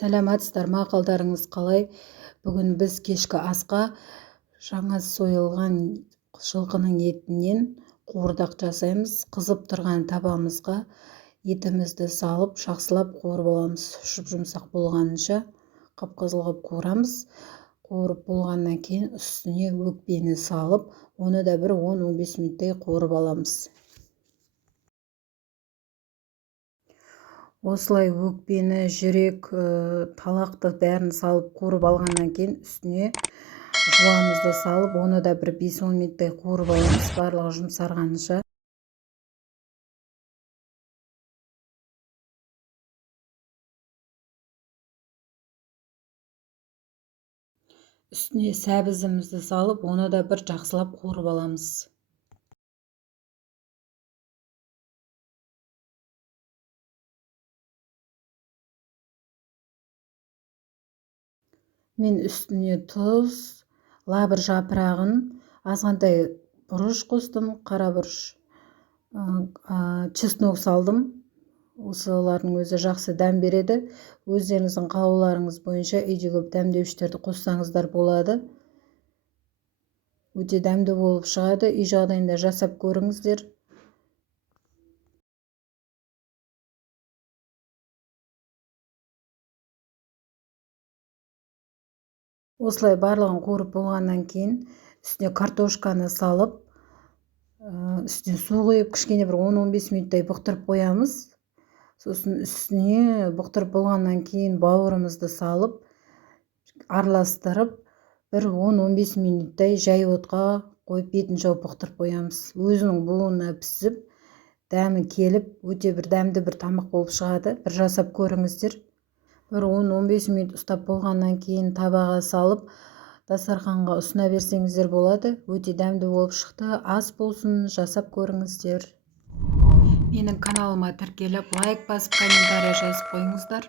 Сәлематсыздар, мақалдарыңыз қалай? Бүгін біз кешкі асқа жаңа сойылған жылқының етінен қуырдақ жасаймыз. Қызып тұрған табамызға етімізді салып, жақсылап қуырып аламыз. Жұмсақ болғанынша қып-қызыл қылып қуырамыз. Қуырып болғаннан кейін үстіне өкпені салып, оны да бір 10-15 минуттай қуырып аламыз. Осылай өкпені, жүрек, талақты бәрін салып қуырып алғаннан кейін үстіне жуамызды салып, оны да бір 5-10 минуттай қуырып аламыз, барлығы жұмсарғанынша. Үстіне сәбізімізді салып, оны да бір жақсылап қуырып аламыз. Мен үстіне тұз, лабыр жапырағын, азғантай бұрыш қостым, қара бұрыш, чеснок салдым. Осылардың өзі жақсы дәм береді. Өздеріңіздің қалауларыңыз бойынша үйде көп дәмдеуіштерді қоссаңыздар болады. Өте дәмді болып шығады. Үй жағдайында жасап көріңіздер. Осылай барлығын қуырып болғаннан кейін үстіне картошканы салып, үстіне су құйып, кішкене бір 10-15 минуттай бұқтырып қоямыз. Сосын үстіне бұқтырып болғаннан кейін бауырымызды салып, араластырып, бір 10-15 минуттай жай отқа қойып, бетін жауып бұқтырып қоямыз. Өзінің буына пісіп, дәмі келіп, өте бір дәмді бір тамақ болып шығады. Бір жасап көріңіздер. Бір 10-15 минут ұстап болғаннан кейін табаға салып, дастарханға ұсына берсеңіздер болады. Өте дәмді болып шықты. Ас болсын, жасап көріңіздер. Менің каналыма тіркеліп, лайк басып, комментарий жазып қойыңыздар.